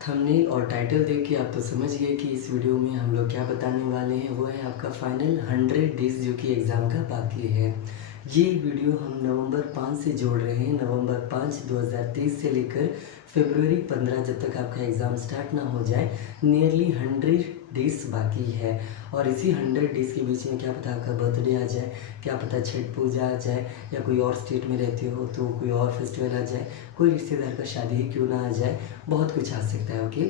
Thumbnail और title देख के आप तो समझ गए कि इस वीडियो में हम लोग क्या बताने वाले हैं। वो है आपका फाइनल 100 डेज़ जो कि एग्ज़ाम का बाकी है। ये वीडियो हम नवंबर 5 से जोड़ रहे हैं। नवंबर 5 2023 से लेकर फरवरी 15 जब तक आपका एग्ज़ाम स्टार्ट ना हो जाए, नियरली 100 डेज़ बाकी है। और इसी 100 डेज़ के बीच में क्या पता आपका बर्थडे आ जाए, क्या पता छठ पूजा आ जाए, या कोई और स्टेट में रहते हो तो कोई और फेस्टिवल आ जाए, कोई रिश्तेदार का शादी ही क्यों ना आ जाए, बहुत कुछ आ सकता है। ओके,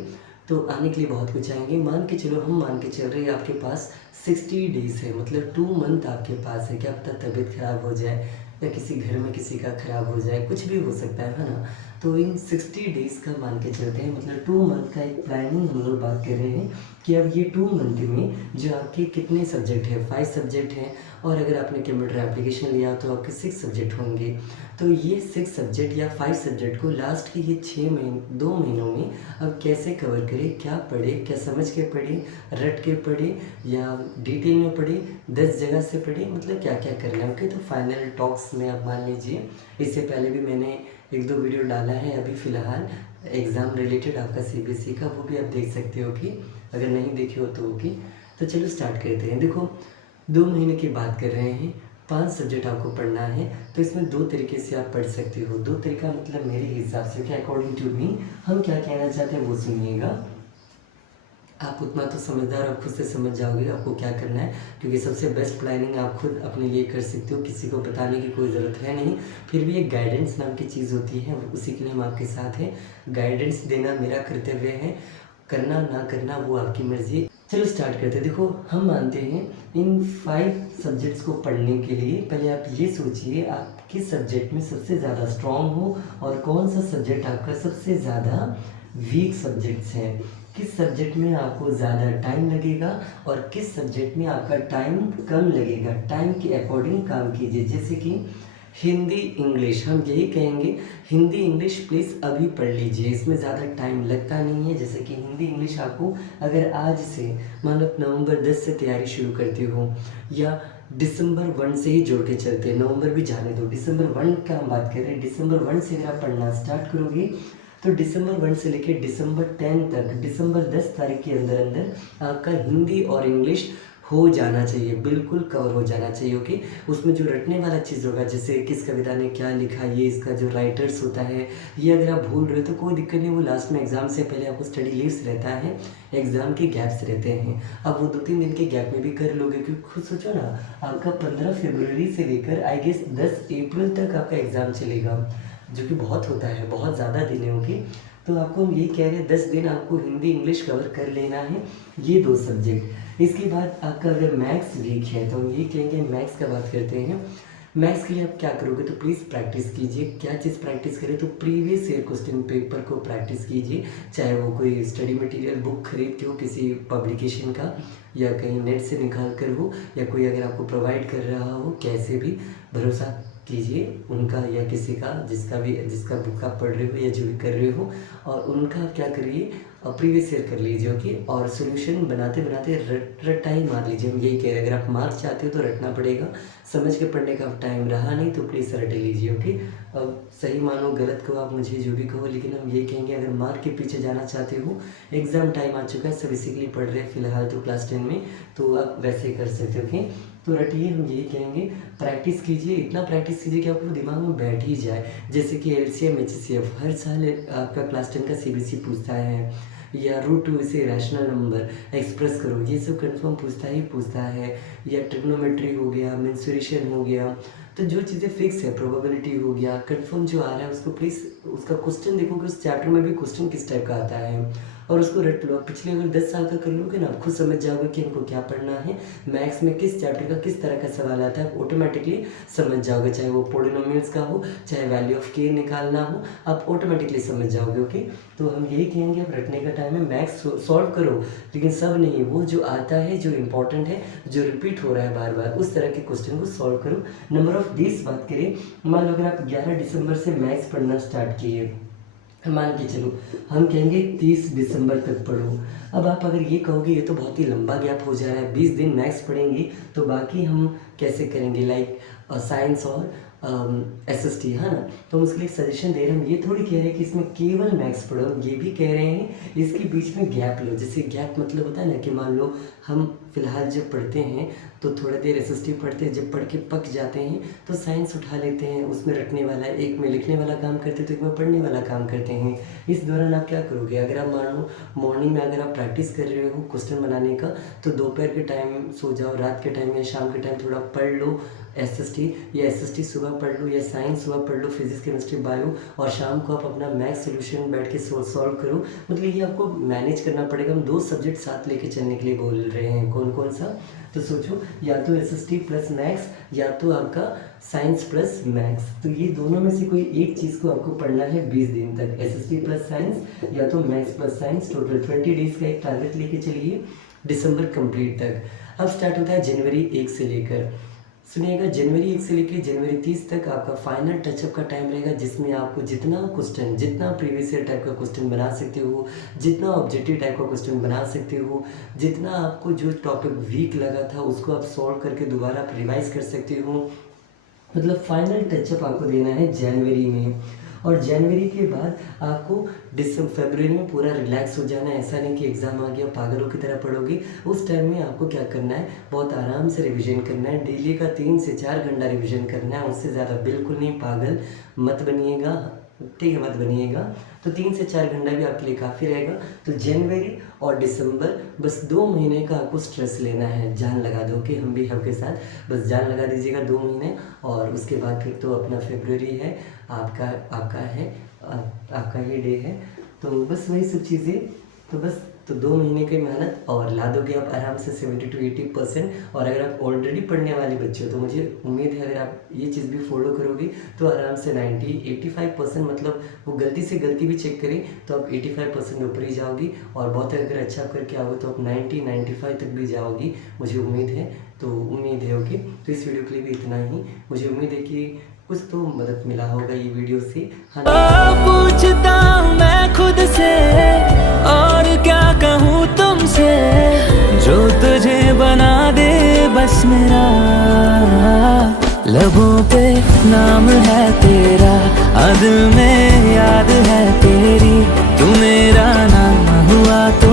तो आने के लिए बहुत कुछ आएंगे। मान के चलो, हम मान के चल रहे हैं आपके पास 60 डेज़ है, मतलब 2 मंथ आपके पास है। क्या पता तबीयत खराब हो जाए, या किसी घर में किसी का खराब हो जाए, कुछ भी हो सकता है ना। तो इन 60 डेज़ का मान के चलते हैं, मतलब 2 मंथ का एक प्लानिंग हम लोग बात कर रहे हैं कि अब ये 2 मंथ में जो आपके कितने सब्जेक्ट हैं, 5 सब्जेक्ट हैं, और अगर आपने कंप्यूटर एप्लीकेशन लिया तो आपके 6 सब्जेक्ट होंगे। तो ये 6 सब्जेक्ट या 5 सब्जेक्ट को लास्ट के ये 2 महीनों में अब कैसे कवर करें, क्या पढ़े, क्या समझ के पढ़े, रट के पढ़े या डिटेल में पढ़े, 10 जगह से पढ़े, मतलब क्या क्या करना है। ओके, तो फाइनल टॉक्स में आप मान लीजिए, इससे पहले भी मैंने 1-2 वीडियो डाला है अभी फ़िलहाल एग्ज़ाम रिलेटेड आपका सीबीएसई का, वो भी आप देख सकते हो कि अगर नहीं देखे हो तो। ओके, तो चलो स्टार्ट करते हैं। देखो, 2 महीने की बात कर रहे हैं, 5 सब्जेक्ट आपको पढ़ना है। तो इसमें 2 तरीके से आप पढ़ सकते हो। 2 तरीका मतलब मेरे हिसाब से, क्या अकॉर्डिंग टू मी, हम क्या कहना चाहते हैं वो सुनिएगा। आप उतना तो समझदार, आप खुद से समझ जाओगे आपको क्या करना है, क्योंकि सबसे बेस्ट प्लानिंग आप खुद अपने लिए कर सकते हो, किसी को बताने की कोई ज़रूरत है नहीं। फिर भी एक गाइडेंस नाम की चीज़ होती है, उसी के लिए हम आपके साथ हैं। गाइडेंस देना मेरा कर्तव्य है, करना ना करना वो आपकी मर्ज़ी। चलो स्टार्ट करते हैं। देखो, हम मानते हैं इन 5 सब्जेक्ट्स को पढ़ने के लिए पहले आप ये सोचिए आप किस सब्जेक्ट में सबसे ज़्यादा स्ट्रॉन्ग हो, और कौन सा सब्जेक्ट आपका सबसे ज़्यादा वीक सब्जेक्ट्स है। किस सब्जेक्ट में आपको ज़्यादा टाइम लगेगा और किस सब्जेक्ट में आपका टाइम कम लगेगा। टाइम के अकॉर्डिंग काम कीजिए। जैसे कि हिंदी इंग्लिश, हम यही कहेंगे हिंदी इंग्लिश प्लीज़ अभी पढ़ लीजिए, इसमें ज़्यादा टाइम लगता नहीं है। जैसे कि हिंदी इंग्लिश आपको अगर आज से, मान लो नवंबर 10 से तैयारी शुरू करते हो, या दिसंबर 1 से ही जोड़ के चलते हैं, नवंबर भी जाने दो, दिसंबर 1 का हम बात कर रहे हैं। दिसंबर 1 से अगर आप पढ़ना स्टार्ट करोगे तो दिसंबर 1 से लेकर दिसंबर 10 तक, दिसंबर 10 तारीख के अंदर अंदर आपका हिंदी और इंग्लिश हो जाना चाहिए, बिल्कुल कवर हो जाना चाहिए। ओके, उसमें जो रटने वाला चीज़ होगा, जैसे किस कविता ने क्या लिखा, ये इसका जो राइटर्स होता है, ये अगर आप भूल रहे हो तो कोई दिक्कत नहीं, वो लास्ट में एग्ज़ाम से पहले आपको स्टडी लीव्स रहता है, एग्ज़ाम के गैप्स रहते हैं, अब वो 2-3 दिन के गैप में भी कर लोगे। क्योंकि खुद सोचो ना, आपका 15 फरवरी से लेकर आई गेस 10 अप्रैल तक आपका एग्ज़ाम चलेगा, जो कि बहुत होता है, बहुत ज़्यादा दिन है। ओके, तो आपको हम यही कह रहे हैं 10 दिन आपको हिंदी इंग्लिश कवर कर लेना है, ये 2 सब्जेक्ट। इसके बाद आपका अगर मैथ्स वीक है तो हम ये कहेंगे, मैथ्स का बात करते हैं। मैथ्स के लिए आप क्या करोगे, तो प्लीज़ प्रैक्टिस कीजिए। क्या चीज़ प्रैक्टिस करें, तो प्रीवियस ईयर क्वेश्चन पेपर को प्रैक्टिस कीजिए। चाहे वो कोई स्टडी मटेरियल बुक खरीदते हो किसी पब्लिकेशन का, या कहीं नेट से निकाल कर हो, या कोई अगर आपको प्रोवाइड कर रहा हो, कैसे भी भरोसा कीजिए उनका या किसी का, जिसका बुक आप पढ़ रहे हो या जो भी कर रहे हो, और उनका क्या करिए, प्रीवियस ईयर कर लीजिए। ओके, और सोल्यूशन बनाते बनाते रट्टा ही मार लीजिए। हम यही कह रहे हैं, अगर आप मार्क्स चाहते हो तो रटना पड़ेगा, समझ के पढ़ने का टाइम रहा नहीं तो प्लीज़ रट लीजिए। ओके, अब सही मानो गलत कहो आप, मुझे जो भी कहो, लेकिन हम ये कहेंगे अगर मार्क के पीछे जाना चाहते हो, एग्ज़ाम टाइम आ चुका है, सब इसी के लिए पढ़ रहे हैं फिलहाल तो क्लास 10 में, तो आप वैसे ही कर सकते हो। ओके, तो रटिए, हम यही कहेंगे प्रैक्टिस कीजिए, इतना प्रैक्टिस कीजिए कि आपको दिमाग में बैठ ही जाए। जैसे कि एलसीएम एचसीएफ हर साल आपका क्लास 10 का सीबीएसई पूछता है, या रूट 2 से रैशनल नंबर एक्सप्रेस करो, ये सब कंफर्म पूछता है, या ट्रिग्नोमेट्री हो गया, मेंसुरेशन हो गया। तो जो चीज़ें फिक्स है, प्रोबेबिलिटी हो गया, कंफर्म जो आ रहा है उसको प्लीज़, उसका क्वेश्चन देखो कि उस चैप्टर में भी क्वेश्चन किस टाइप का आता है, और उसको रट लो। पिछले अगर 10 साल का कर लोगे ना, आप खुद समझ जाओगे कि इनको क्या पढ़ना है, मैथ्स में किस चैप्टर का किस तरह का सवाल आता है, आप ऑटोमेटिकली समझ जाओगे। चाहे वो पोलिनोमियल्स का हो, चाहे वैल्यू ऑफ के निकालना हो, आप ऑटोमेटिकली समझ जाओगे। ओके, तो हम यही कहेंगे, आप रटने का टाइम है, मैथ्स सॉल्व करो, लेकिन सब नहीं, वो जो आता है, जो इंपॉर्टेंट है, जो रिपीट हो रहा है बार बार, उस तरह के क्वेश्चन को सॉल्व करो। नंबर ऑफ डेज बात करें, मान लो अगर आप 11 दिसंबर से मैथ्स पढ़ना स्टार्ट किए, मान के चलो हम कहेंगे 30 दिसंबर तक पढ़ो। अब आप अगर ये कहोगे ये तो बहुत ही लंबा गैप हो जा रहा है, 20 दिन मैथ्स पढ़ेंगे तो बाकी हम कैसे करेंगे, लाइक साइंस और SST है ना। तो हम उसके लिए सजेशन दे रहे हैं, ये थोड़ी कह रहे हैं कि इसमें केवल मैथ्स पढ़ो, ये भी कह रहे हैं इसके बीच में गैप लो। जैसे गैप मतलब होता है ना कि मान लो हम फिलहाल जब पढ़ते हैं तो थोड़ा देर SST पढ़ते हैं, जब पढ़ के पक जाते हैं तो साइंस उठा लेते हैं, उसमें रटने वाला, एक में लिखने वाला काम करते हैं तो एक में पढ़ने वाला काम करते हैं। इस दौरान आप क्या करोगे, अगर आप मान लो मॉर्निंग में अगर आप प्रैक्टिस कर रहे हो क्वेश्चन बनाने का, तो दोपहर के टाइम सो जाओ, रात के टाइम या शाम के टाइम थोड़ा पढ़ लो SST, या SST सुबह पढ़ लो, या साइंस सुबह पढ़ लो, फिजिक्स केमिस्ट्री बायो, और शाम को आप अपना मैथ्स सोल्यूशन बैठ के सॉल्व करो। मतलब ये आपको मैनेज करना पड़ेगा। हम 2 सब्जेक्ट साथ लेके चलने के लिए बोल रहे हैं, कौन कौन सा, तो सोचो या तो SST प्लस मैथ्स या तो आपका साइंस प्लस मैथ्स। तो ये दोनों में से कोई एक चीज़ को आपको पढ़ना है 20 दिन तक, SST प्लस साइंस या तो maths plus science. Total 20 days का एक टारगेट लेके चलिए दिसंबर कंप्लीट तक। अब स्टार्ट होता है जनवरी 1 से लेकर, सुनिएगा, जनवरी 1 से लेकर जनवरी 30 तक आपका फाइनल टचअप का टाइम रहेगा, जिसमें आपको जितना क्वेश्चन, जितना प्रीवियस ईयर टाइप का क्वेश्चन बना सकते हो, जितना ऑब्जेक्टिव टाइप का क्वेश्चन बना सकते हो, जितना आपको जो टॉपिक वीक लगा था उसको आप सॉल्व करके दोबारा आप रिवाइज कर सकते हो। मतलब फाइनल टचअप आपको देना है जनवरी में। और जनवरी के बाद आपको फरवरी में पूरा रिलैक्स हो जाना है। ऐसा नहीं कि एग्ज़ाम आ गया पागलों की तरह पढ़ोगे। उस टाइम में आपको क्या करना है, बहुत आराम से रिवीजन करना है। डेली का 3 से 4 घंटा रिवीजन करना है, उससे ज़्यादा बिल्कुल नहीं। पागल मत बनिएगा, ठीक है, मत बनिएगा। तो 3 से 4 घंटा भी आपके लिए काफ़ी रहेगा। तो जनवरी और दिसंबर बस 2 महीने का आपको स्ट्रेस लेना है। जान लगा दो कि हम भी आपके साथ, बस जान लगा दीजिएगा 2 महीने। और उसके बाद फिर तो अपना फरवरी है, आपका ये डे है। तो बस वही सब चीज़ें, तो 2 महीने की मेहनत और ला दोगे आप आराम से 70 to 80%। और अगर आप ऑलरेडी पढ़ने वाले बच्चे हो तो मुझे उम्मीद है अगर आप ये चीज़ भी फॉलो करोगे तो आराम से 90-85%, मतलब वो गलती से गलती भी चेक करें तो आप 85% ऊपर ही जाओगी। और बहुत अगर अच्छा करके आओगे तो आप 90-95 तक भी जाओगी, मुझे उम्मीद है। तो उम्मीद है, ओके। तो इस वीडियो के लिए भी इतना ही। मुझे उम्मीद है कि कुछ तो मदद मिला होगा ये वीडियो से। हाँ, पूछता हूँ मैं खुद से और क्या कहूँ तुमसे, जो तुझे बना दे बस मेरा। लबों पे नाम है तेरा, दिल में याद है तेरी, तू मेरा नाम हुआ तो